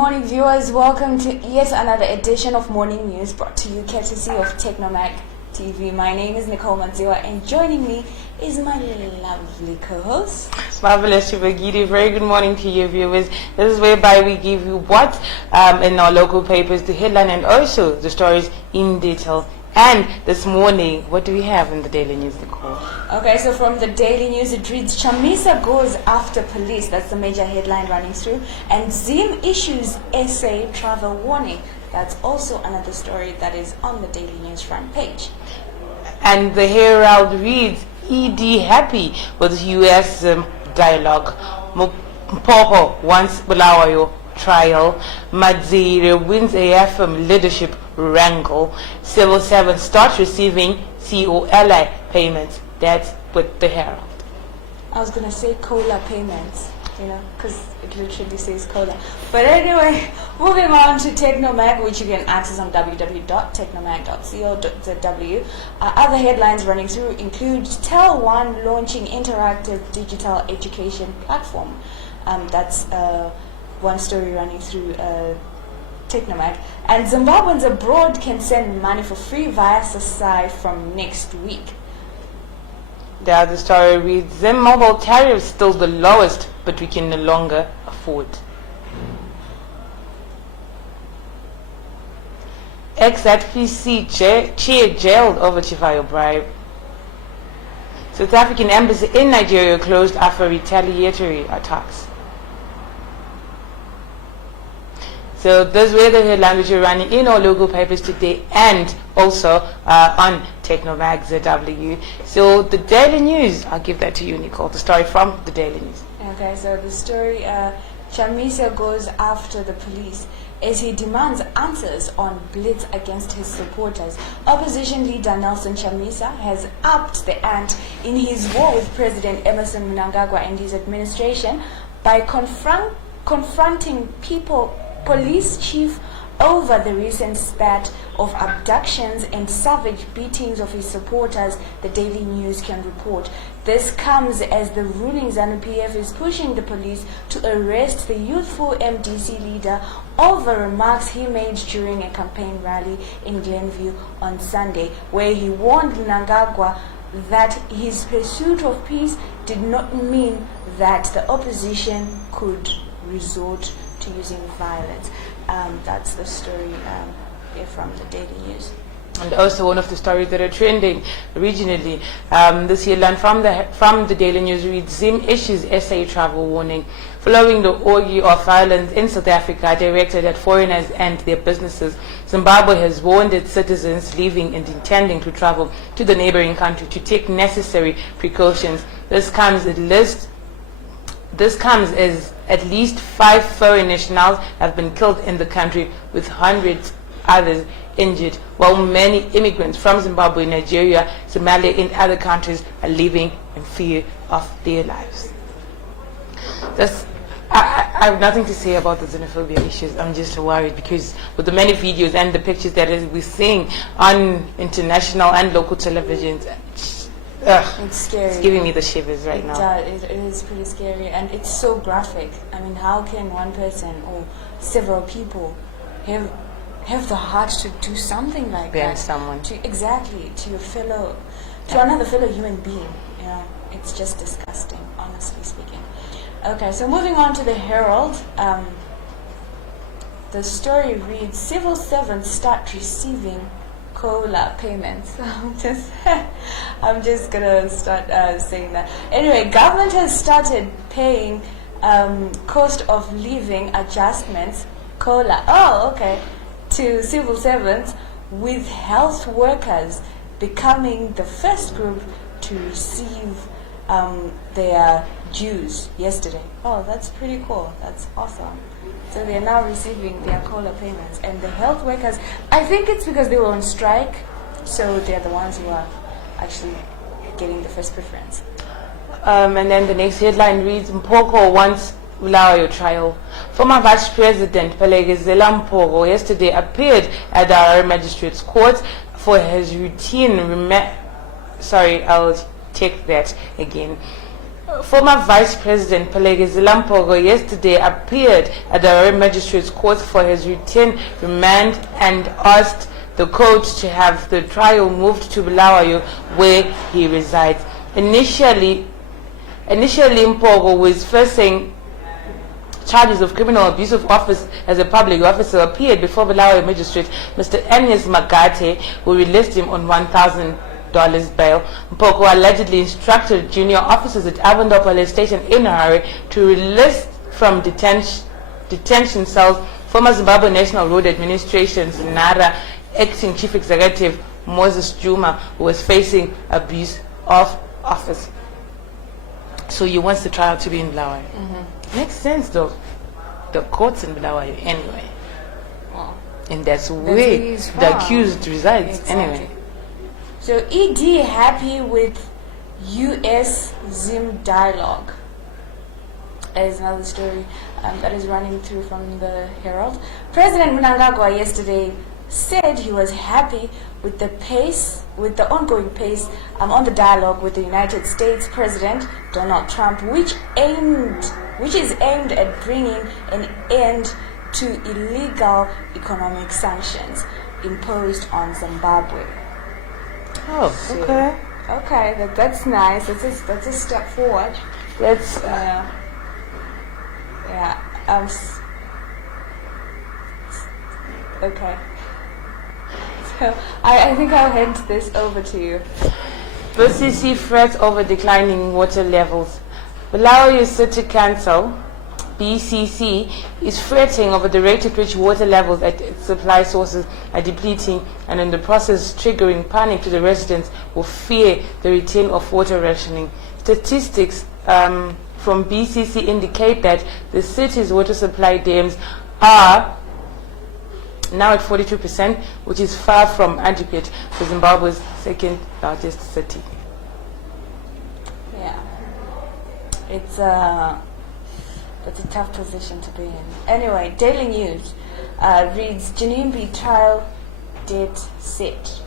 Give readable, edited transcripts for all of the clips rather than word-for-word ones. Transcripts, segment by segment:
morning, viewers. Welcome to yet another edition of Morning News brought to you courtesy of Technomag TV. My name is Nicole Manziwa, and joining me is my lovely co-host. Marvelous Shivagiri. Very good morning to you, viewers. This is whereby we give you what in our local papers, the headline, and also the stories in detail. And this morning, what do we have in the Daily News, Nicole? Okay, so from the Daily News, it reads, Chamisa goes after police. That's the major headline running through. And Zim issues SA travel warning. That's also another story that is on the Daily News front page. And the Herald reads, ED happy with US-Zim dialogue. Mpoho wants Bulawayo trial. Madzire wins AFM leadership wrangle. Civil servants start receiving COLI payments. That's with the Herald. I was going to say COLA payments, because it literally says COLA. But anyway, moving on to Technomag, which you can access on www.technomag.co.zw. Other headlines running through include Tel One launching interactive digital education platform. That's one story running through Technomag. And Zimbabweans abroad can send money for free via Sasai from next week. The other story reads, Zim mobile tariffs still the lowest, but we can no longer afford. Ex-ZPC chair jailed over Chivayo bribe. South African embassy in Nigeria closed after retaliatory attacks. So those were the headlines which are running in our local papers today and also on Technomag ZW. So the Daily News, I'll give that to you, Nicole, the story from the Daily News. Okay, so the story, Chamisa goes after the police as he demands answers on blitz against his supporters. Opposition leader Nelson Chamisa has upped the ante in his war with President Emerson Mnangagwa and his administration by confronting police chief over the recent spat of abductions and savage beatings of his supporters, the Daily News can report. This comes as the ruling ZANU-PF is pushing the police to arrest the youthful MDC leader over remarks he made during a campaign rally in Glenview on Sunday, where he warned Mnangagwa that his pursuit of peace did not mean that the opposition could resort to using violence. That's the story from the Daily News. And also one of the stories that are trending regionally this year, and from the Daily News reads, Zim issues SA travel warning. Following the orgy of violence in South Africa directed at foreigners and their businesses, Zimbabwe has warned its citizens leaving and intending to travel to the neighboring country to take necessary precautions. This comes as at least 5 foreign nationals have been killed in the country, with hundreds others injured, while many immigrants from Zimbabwe, Nigeria, Somalia, and other countries are living in fear of their lives. I have nothing to say about the xenophobia issues. I'm just worried because with the many videos and the pictures that we're seeing on international and local televisions, it's scary. It's giving me the shivers right now. It is pretty scary, and it's so graphic. I mean, how can one person or several people have the heart to do something like that? Someone. To another fellow human being. It's just disgusting, honestly speaking. Okay, so moving on to the Herald. The story reads, civil servants start receiving COLA payments. I'm just gonna start saying that. Anyway, government has started paying cost of living adjustments, COLA. Oh, okay, to civil servants, with health workers becoming the first group to receive their dues yesterday. Oh, that's pretty cool. That's awesome. So they are now receiving their COLA payments. And the health workers, I think it's because they were on strike, so they're the ones who are actually getting the first preference. And then the next headline reads, Mpoko wants Bulawayo trial. Former Vice President Pelegezela Mpoko yesterday appeared at the Harare Magistrates Court for his routine Sorry, I'll take that again. Former Vice President Pelege Zilampogo yesterday appeared at the Harare Magistrates Court for his routine remand and asked the court to have the trial moved to Bulawayo, where he resides. Initially Mpogo was facing charges of criminal abuse of office as a public officer, appeared before Bulawayo magistrate Mr. Agnes Magate, who released him on $1,000 bail. Mpogo allegedly instructed junior officers at Avondale Police Station in Harare to release from detention cells former Zimbabwe National Road Administration's NARA acting chief executive Moses Juma, who was facing abuse of office. So he wants the trial to be in Bulawayo. Makes sense though. The court's in Bulawayo anyway. Well, And that's where the accused resides anyway. So ED happy with US-Zim dialogue. That is another story that is running through from the Herald. President Mnangagwa yesterday said he was happy with the ongoing pace on the dialogue with the United States President Donald Trump, which is aimed at bringing an end to illegal economic sanctions imposed on Zimbabwe. Oh, okay. Okay, that's nice. That's a step forward. That's okay. So I think I'll hand this over to you. BCC frets over declining water levels. Bulawayo City Council, BCC, is fretting over the rate at which water levels at its supply sources are depleting, and in the process triggering panic to the residents who fear the return of water rationing. Statistics from BCC indicate that the city's water supply dams are now at 42%, which is far from adequate for Zimbabwe's second largest city. Yeah, that's a tough position to be in. Anyway, Daily News reads Janimbi trial date set.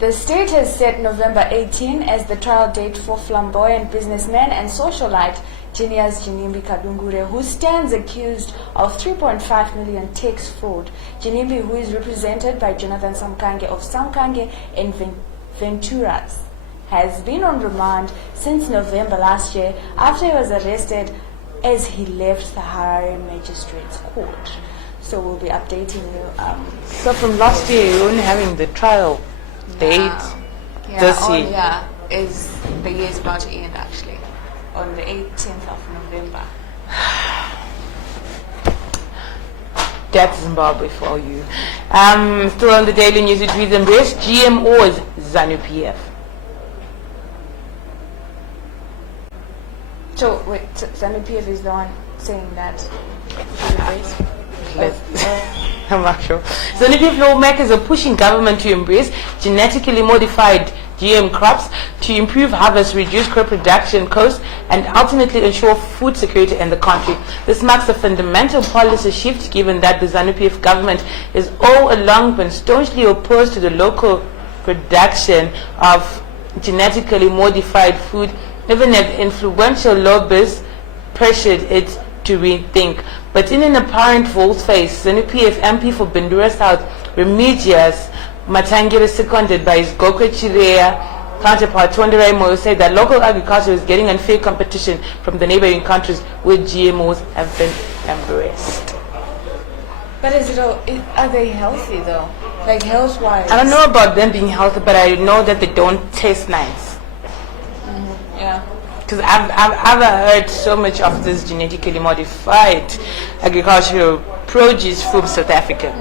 The state has set November 18 as the trial date for flamboyant businessman and socialite Genius Janimbi Kadungure, who stands accused of 3.5 million tax fraud. Janimbi, who is represented by Jonathan Samkange of Samkange and Venturas, has been on remand since November last year after he was arrested as he left the Harare Magistrates Court. So we'll be updating you. So from last year, you're only having the trial date this year. Is the year's about to end actually on the 18th of November. That's Zimbabwe for you. Still on the Daily News, it reads embrace GMOs, ZANU-PF. So wait, ZANU-PF is the one saying that. I'm not sure. ZANU-PF lawmakers are pushing government to embrace genetically modified GM crops to improve harvest, reduce crop production costs, and ultimately ensure food security in the country. This marks a fundamental policy shift given that the ZANU-PF government has all along been staunchly opposed to the local production of genetically modified food, even as influential lobbyists pressured it to rethink. But in an apparent volte-face, ZANU-PF MP for Bindura South, Remedios Matangere, seconded by his Gokwe Chirea counterpart Tonderai Moyo, said that local agriculture is getting unfair competition from the neighboring countries where GMOs have been embraced. But are they healthy though? Like health-wise? I don't know about them being healthy, but I know that they don't taste nice. Yeah. Because I've heard so much of this genetically modified agricultural produce from South Africa,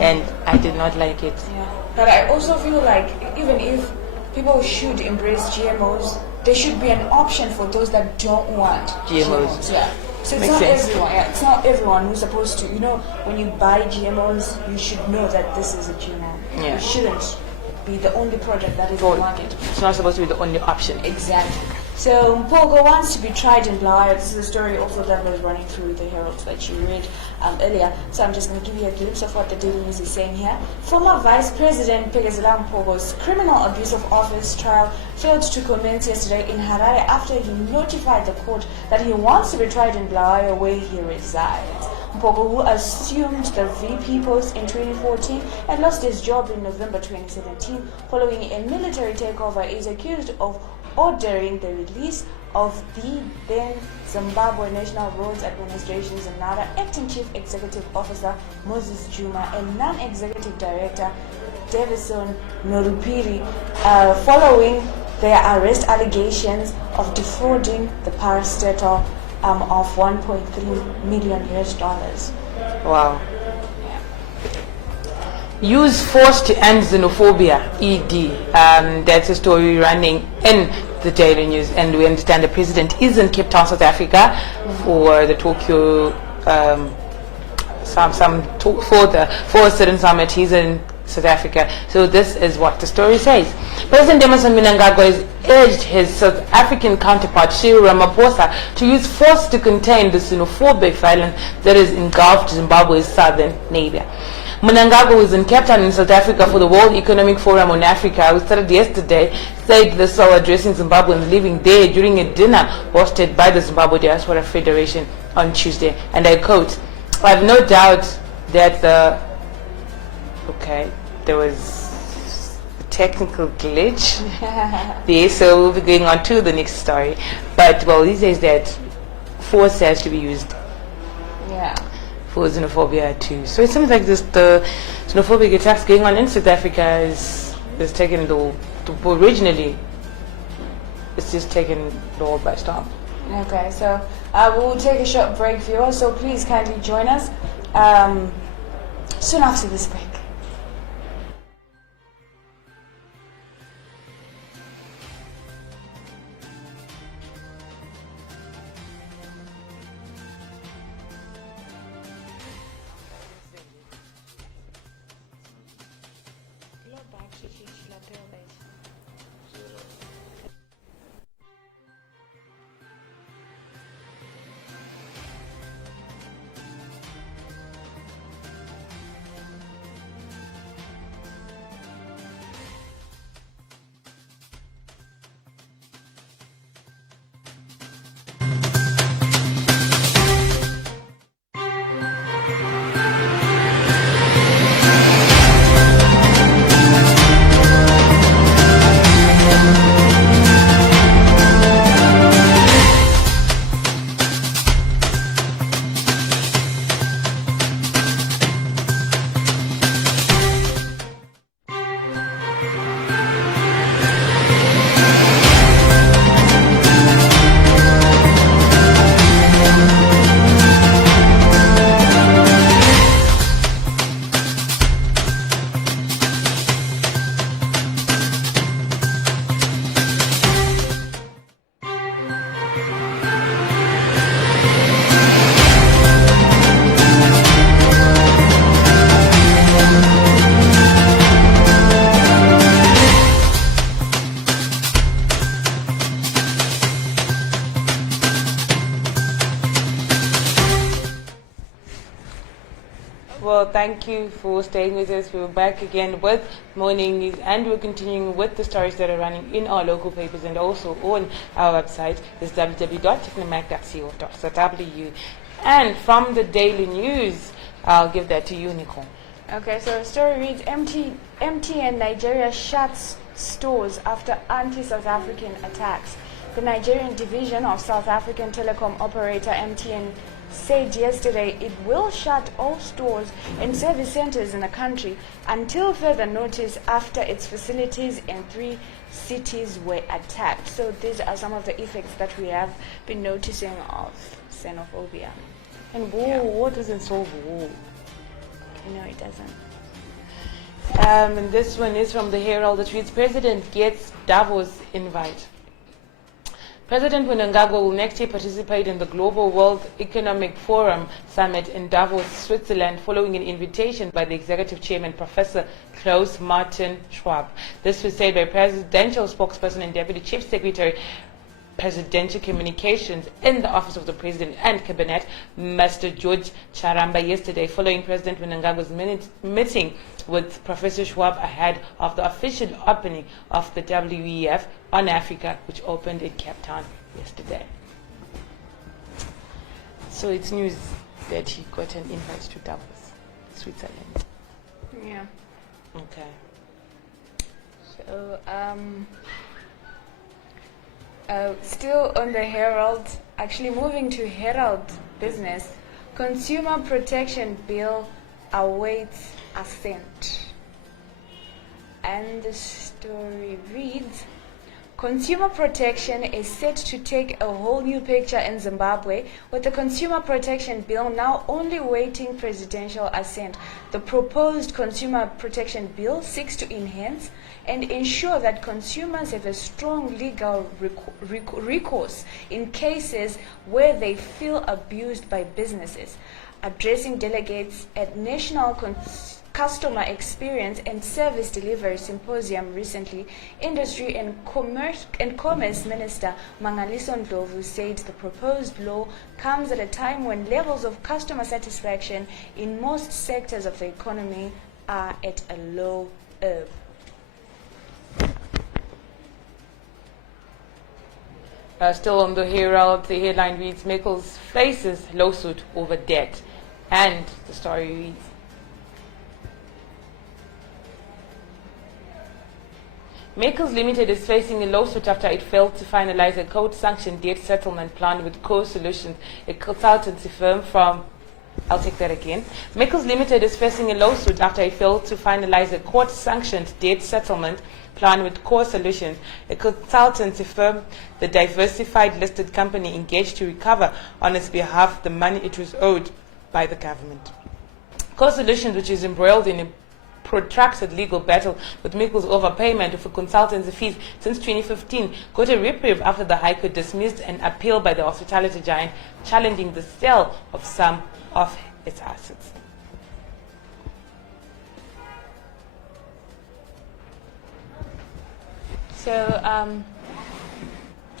and I did not like it. Yeah. But I also feel like even if people should embrace GMOs, there should be an option for those that don't want GMOs. Yeah. So it's not everyone. Yeah, it's not everyone who's supposed to. You know, when you buy GMOs, you should know that this is a GMO. Yeah. It shouldn't be the only product that is on the market. It's not supposed to be the only option. Exactly. So Mpogo wants to be tried in Blair. This is a story also that was running through the Herald that you read earlier. So I'm just going to give you a glimpse of what the Daily News is saying here. Former Vice President Pegezela Mpogo's criminal abuse of office trial failed to commence yesterday in Harare after he notified the court that he wants to be tried in Blair, where he resides. Mpogo, who assumed the VP post in 2014 and lost his job in November 2017 following a military takeover, is accused of ordering the release of the then Zimbabwe National Roads Administration's another acting chief executive officer Moses Juma and non-executive director Davison Norupiri following their arrest allegations of defrauding the parastatal of 1.3 million US dollars. Wow. Use force to end xenophobia, ED. That's a story running in the Daily News, and we understand the president is in Cape Town, South Africa, for the Tokyo for a certain summit. He's in South Africa. So this is what the story says. President Emmerson Mnangagwa has urged his South African counterpart Cyril Ramaphosa to use force to contain the xenophobic violence that has engulfed Zimbabwe's southern neighbor. Mnangagwa was in Cape Town in South Africa for the World Economic Forum on Africa, which started yesterday, said this while addressing Zimbabweans living there during a dinner hosted by the Zimbabwe Diaspora Federation on Tuesday. And I quote, "I have no doubt that there was a technical glitch there, so we'll be going on to the next story. But, well, he says that force has to be used. Yeah. For xenophobia too. So it seems like this, the xenophobic attacks going on in South Africa is taken originally it's just taken the world by storm. Okay, so we'll take a short break, viewers, so please kindly join us soon after this break. Well, thank you for staying with us. We're back again with morning news, and we're continuing with the stories that are running in our local papers and also on our website. It's www.technomac.co.za. And from the Daily News, I'll give that to you, Nicole. Okay, so the story reads, MTN Nigeria shuts stores after anti-South African attacks. The Nigerian division of South African telecom operator MTN said yesterday it will shut all stores and service centers in the country until further notice after its facilities in 3 cities were attacked. So these are some of the effects that we have been noticing of xenophobia. And war doesn't solve war. No, it doesn't. And this one is from the Herald. It reads, President gets Davos invite. President Mnangagwa will next year participate in the Global World Economic Forum Summit in Davos, Switzerland, following an invitation by the Executive Chairman, Professor Klaus Martin Schwab. This was said by Presidential Spokesperson and Deputy Chief Secretary Presidential Communications in the Office of the President and Cabinet, Mr. George Charamba, yesterday, following President Mnangagwa's meeting with Professor Schwab ahead of the official opening of the WEF on Africa, which opened in Cape Town yesterday. So it's news that he got an invite to Davos, Switzerland. Yeah. Okay. So, still on the Herald, actually moving to Herald business, Consumer Protection Bill awaits assent. And the story reads, Consumer protection is set to take a whole new picture in Zimbabwe, with the Consumer Protection Bill now only waiting presidential assent. The proposed Consumer Protection Bill seeks to enhance and ensure that consumers have a strong legal recourse in cases where they feel abused by businesses. Addressing delegates at National Customer Experience and Service Delivery Symposium recently, Industry and Commerce Minister Mangaliso Ndlovu said the proposed law comes at a time when levels of customer satisfaction in most sectors of the economy are at a low ebb. Still on the Herald, the headline reads, Mickles faces lawsuit over debt. And the story reads, Mickles Limited is facing a lawsuit after it failed to finalize a court-sanctioned debt settlement plan with Core Solutions, a consultancy firm from... I'll take that again. Mickles Limited is facing a lawsuit after it failed to finalize a court-sanctioned debt settlement plan with Core Solutions, a consultancy firm, the diversified listed company engaged to recover on its behalf the money it was owed by the government. Core Solutions, which is embroiled in a protracted legal battle with Mickles' overpayment of consultancy fees since 2015, got a reprieve after the High Court dismissed an appeal by the hospitality giant challenging the sale of some of its assets. So,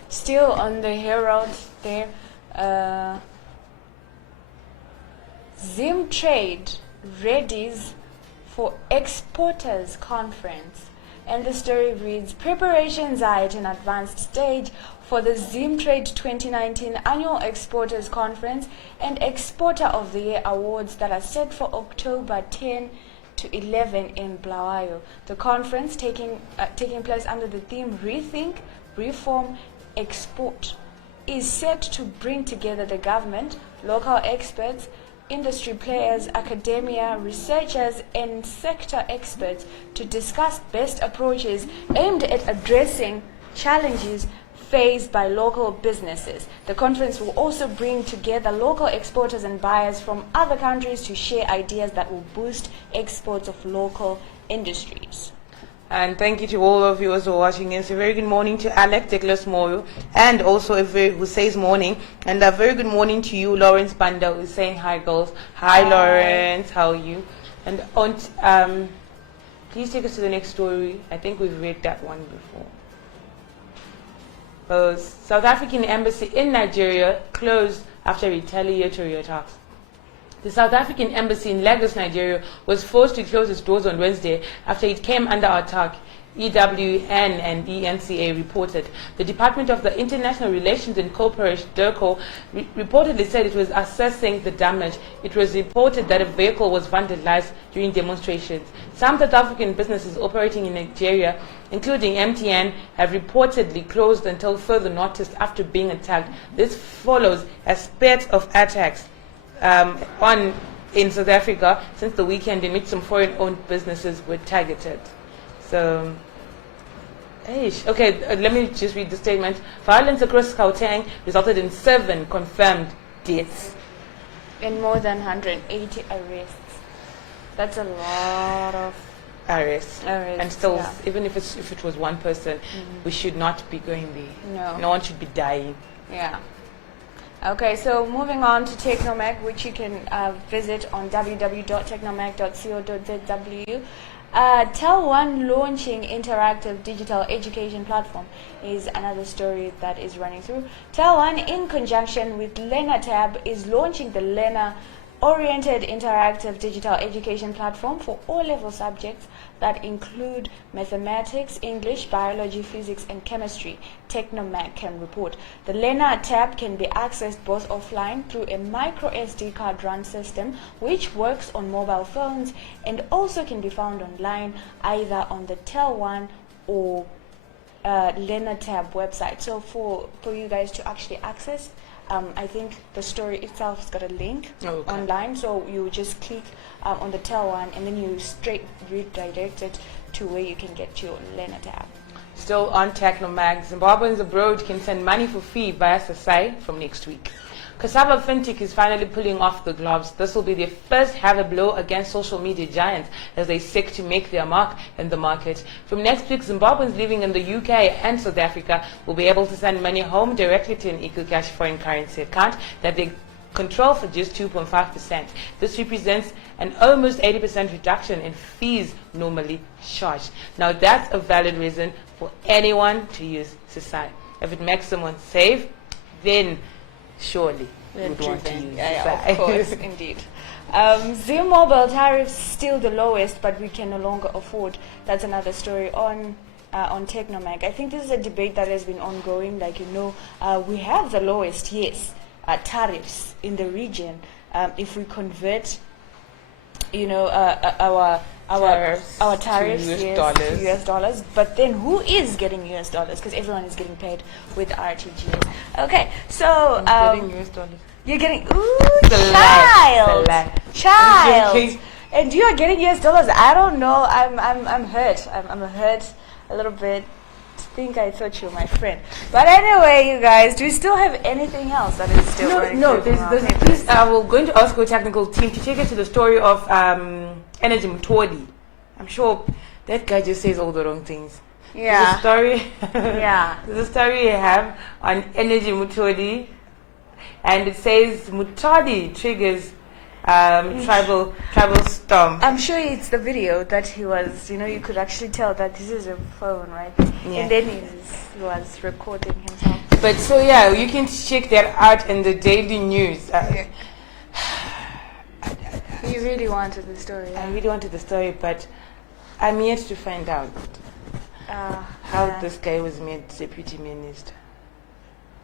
still on the Herald there, Zim Trade readies for Exporters Conference. And the story reads, preparations are at an advanced stage for the Zim Trade 2019 Annual Exporters Conference and Exporter of the Year Awards that are set for October 10 to 11 in Bulawayo. The conference taking place under the theme Rethink, Reform, Export is set to bring together the government, local experts, industry players, academia, researchers, and sector experts to discuss best approaches aimed at addressing challenges faced by local businesses. The conference will also bring together local exporters and buyers from other countries to share ideas that will boost exports of local industries. And thank you to all of you who are watching. It's a very good morning to Alec Douglas Moyo, and also who says morning. And a very good morning to you, Lawrence Banda, who's saying hi, girls. Hi, Lawrence. How are you? And please take us to the next story. I think we've read that one before. South African embassy in Nigeria closed after retaliatory attacks. The South African embassy in Lagos, Nigeria, was forced to close its doors on Wednesday after it came under attack, EWN and ENCA reported. The Department of the International Relations and Cooperation, DIRCO, reportedly said it was assessing the damage. It was reported that a vehicle was vandalized during demonstrations. Some South African businesses operating in Nigeria, including MTN, have reportedly closed until further notice after being attacked. This follows a spate of attacks in South Africa since the weekend, in which some foreign-owned businesses were targeted. So, okay, let me just read the statement. Violence across Gauteng resulted in 7 confirmed deaths and more than 180 arrests. That's a lot of arrests. And still, yeah. even if it was one person, we should not be going there. No one should be dying. Yeah. Okay, so moving on to Technomag, which you can visit on www.technomag.co.zw. Tel1 launching interactive digital education platform is another story that is running through. Tel1, in conjunction with LearnerTab, is launching the learner-oriented interactive digital education platform for all-level subjects that include mathematics, English, biology, physics, and chemistry. Technomag can report. The LearnerTab can be accessed both offline through a micro SD card run system, which works on mobile phones, and also can be found online either on the Tel1 or LearnerTab website. So for you guys to actually access, I think the story itself has got a link online, so you just click on the Tel1 and then you straight redirect it to where you can get your LearnerTab. Still on Technomag, Zimbabweans abroad can send money for free via Sasai from next week. Cassava FinTech is finally pulling off the gloves. This will be their first heavy blow against social media giants as they seek to make their mark in the market. From next week, Zimbabweans living in the UK and South Africa will be able to send money home directly to an EcoCash foreign currency account that they control for just 2.5%. This represents an almost 80% reduction in fees normally charged. Now that's a valid reason for anyone to use Sasai. If it makes someone save, then surely you would want to use Sasai. Of course, indeed. Zim mobile tariffs still the lowest, but we can no longer afford. That's another story on Technomag. I think this is a debate that has been ongoing. Like, we have the lowest, yes, tariffs in the region. If we convert, our tariffs to US dollars, but then who is getting US dollars? Because everyone is getting paid with RTGS. Okay, so getting US dollars. You're getting child. And you are getting US dollars. I don't know. I'm hurt. I'm hurt a little bit. I thought you were my friend. But anyway, you guys, do you still have anything else that is still running No, through there's please, we're going to ask our technical team to take us to the story of Energy Mutodi. I'm sure that guy just says all the wrong things. Yeah. There's a story. Yeah. There's a story I have on Energy Mutodi, and it says Mutodi triggers tribal storm. I'm sure it's the video that he was, you could actually tell that this is a phone, right? Yeah. And then he was recording himself. But so yeah, you can check that out in the daily news. You really wanted the story. I really wanted the story, but I'm yet to find out how this guy was made deputy minister.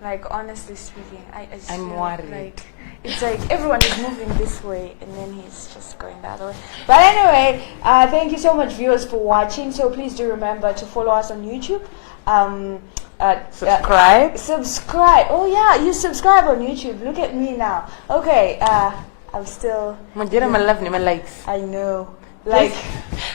Like, honestly speaking, I'm worried. Like, it's like everyone is moving this way and then he's just going the other way. But anyway, thank you so much, viewers, for watching. So please do remember to follow us on YouTube. Subscribe. Oh yeah, you subscribe on YouTube. Look at me now. Okay, I'm still. My likes. I know. Like,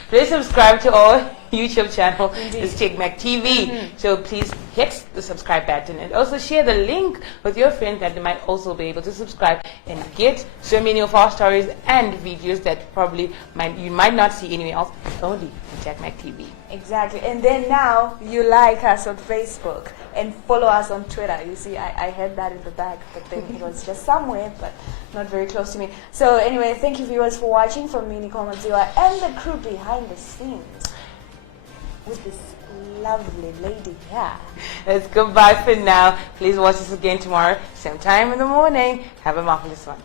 please subscribe to our YouTube channel. Indeed. It's Techmac TV. So please hit the subscribe button and also share the link with your friends that they might also be able to subscribe and get so many of our stories and videos that probably you might not see anywhere else, only on Techmac TV. Exactly. And then now you like us on Facebook and follow us on Twitter. You see, I had that in the back, but then it was just somewhere, but not very close to me. So anyway, thank you, viewers, for watching. From me, Nicole Madziwa, and the crew behind the scenes with this lovely lady here. It's goodbye for now. Please watch us again tomorrow, same time in the morning. Have a marvelous one.